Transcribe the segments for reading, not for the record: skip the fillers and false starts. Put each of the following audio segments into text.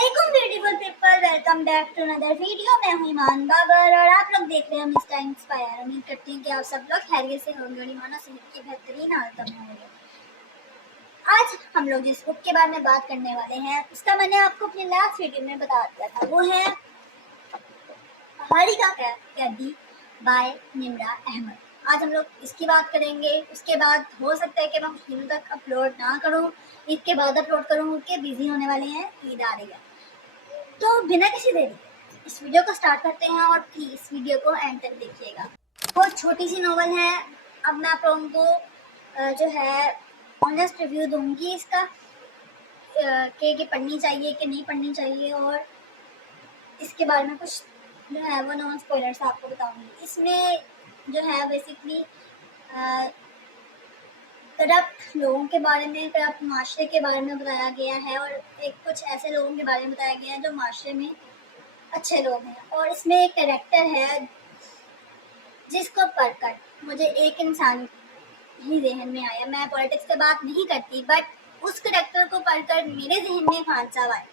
अस्सलामुअलैकुम beautiful people, welcome back to another video. मैं हूं ईमान बाबर और आप लोग देख रहे हैं मिस्टर इंस्पायर। उम्मीद करती हूँ कि आप सब लोग खैरियत से होंगे और ईमान सेहत की बेहतरीन हालत में होंगे। आज हम लोग जिस बुक के बारे में बात करने वाले हैं उसका मैंने आपको अपनी लास्ट वीडियो में बता दिया था, वो है पहाड़ी का कैदी बाय निम्रा अहमद। आज हम लोग इसकी बात करेंगे। उसके बाद हो सकता है कि मैं ईद तक अपलोड ना करूं, ईद के बाद अपलोड करूं क्योंकि बिजी होने वाले हैं, ईद आ रही है। तो बिना किसी देरी के इस वीडियो को स्टार्ट करते हैं और प्लीज वीडियो को एंड तक देखिएगा। बहुत छोटी सी नॉवल है। अब मैं आप लोगों को जो है ऑनेस्ट रिव्यू दूंगी इसका कि पढ़नी चाहिए कि नहीं पढ़नी चाहिए, और इसके बारे में कुछ जो है वो नॉन स्पॉयलर्स आपको बताऊंगी। इसमें जो है बेसिकली करप्ट लोगों के बारे में, करप्ट माशरे के बारे में बताया गया है, और एक कुछ ऐसे लोगों के बारे में बताया गया है जो माशरे में अच्छे लोग हैं। और इसमें एक कैरेक्टर है जिसको पढ़कर मुझे एक इंसान ही जहन में आया। मैं पॉलिटिक्स से बात नहीं करती, बट उस कैरेक्टर को पढ़कर मेरे जहन में खान साहब आए।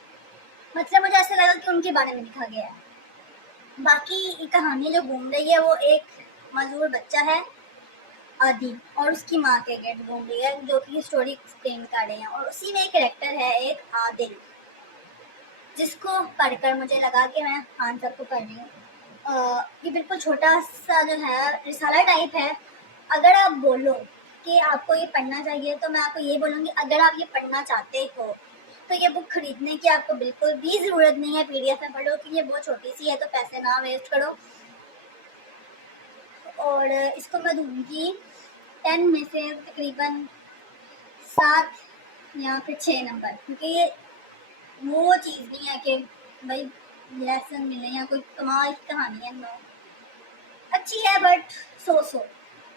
मतलब मुझे ऐसा लगा कि उनके बारे में लिखा गया है। बाकी कहानी जो घूम रही है वो एक मजदूर बच्चा है आदि और उसकी माँ के गेट घूम रही है, जो कि स्टोरी एक्सप्लेन कर रहे हैं। और उसी में एक कैरेक्टर है एक आदिल, जिसको पढ़कर मुझे लगा कि मैं खान साहब को पढ़ रही हूँ। ये बिल्कुल छोटा सा जो है रिसाला टाइप है। अगर आप बोलो कि आपको ये पढ़ना चाहिए तो मैं आपको ये बोलूँगी, अगर आप ये पढ़ना चाहते हो तो ये बुक खरीदने की आपको बिल्कुल भी ज़रूरत नहीं है। PDF में पढ़ो कि ये बहुत छोटी सी है, तो पैसे ना वेस्ट करो। और इसको मैं दूँगी 10 में से तकरीबन 7 या फिर 6 नंबर, क्योंकि ये वो चीज़ नहीं है कि भाई लेसन मिले या कोई कमाल की कहानी है। नो, अच्छी है बट सो।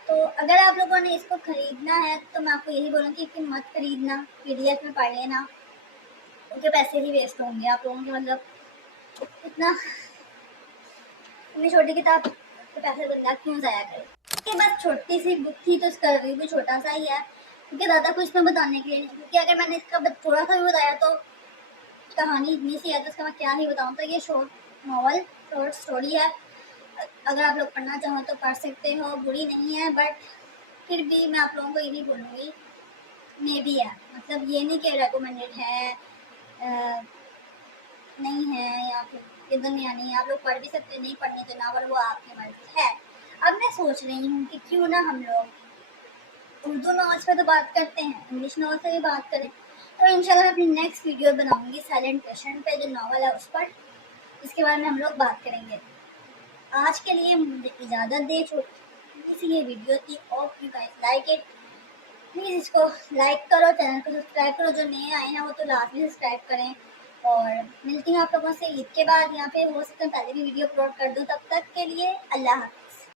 तो अगर आप लोगों ने इसको खरीदना है तो मैं आपको यही बोलूँगी कि मत खरीदना, PDF में पढ़ लेना, उनके पैसे ही वेस्ट होंगे आप लोगों के। मतलब इतनी छोटी किताब के पैसे बंदा क्यों ज़ाया करे। कि बस छोटी सी बुक थी तो इसका रिव्यू भी छोटा सा ही है, क्योंकि ज़्यादा कुछ इसमें बताने के लिए नहीं। क्योंकि अगर मैंने इसका थोड़ा सा भी बताया तो कहानी इतनी सी है तो इसका मैं क्या ही बताऊँ। तो ये शॉर्ट नॉवल, शॉर्ट स्टोरी है। अगर आप लोग पढ़ना चाहो तो पढ़ सकते हो, बुरी नहीं है। बट फिर भी मैं आप लोगों को ये नहीं बोलूँगी, मे बी है, मतलब ये नहीं कि रेकमेंडेड है नहीं है या फिर इधर नहीं आनी है। आप लोग पढ़ भी सकते हैं, नहीं पढ़नी तो ना, पर वो आपकी मर्जी है। अब मैं सोच रही हूँ कि क्यों ना हम लोग उर्दू नॉवेल्स पे तो बात करते हैं, इंग्लिश नॉवल से भी बात करें। तो इंशाल्लाह मैं अपनी नेक्स्ट वीडियो बनाऊंगी साइलेंट पेशेंट पे, जो नॉवल है उस पर, इसके बारे में हम लोग बात करेंगे। आज के लिए मुझे इजाज़त दे, छोटी सी ये वीडियो थी। और you guys like it, please इसको लाइक करो, चैनल को सब्सक्राइब करो। जो नए आए हैं वो तो लाजमी सब्सक्राइब करें। और मिलती हूँ आप लोगों से ईद के बाद, या फिर हो सकता है पहले भी वीडियो अपलोड कर दूँ। तब तक के लिए अल्लाह हाफ़िज़।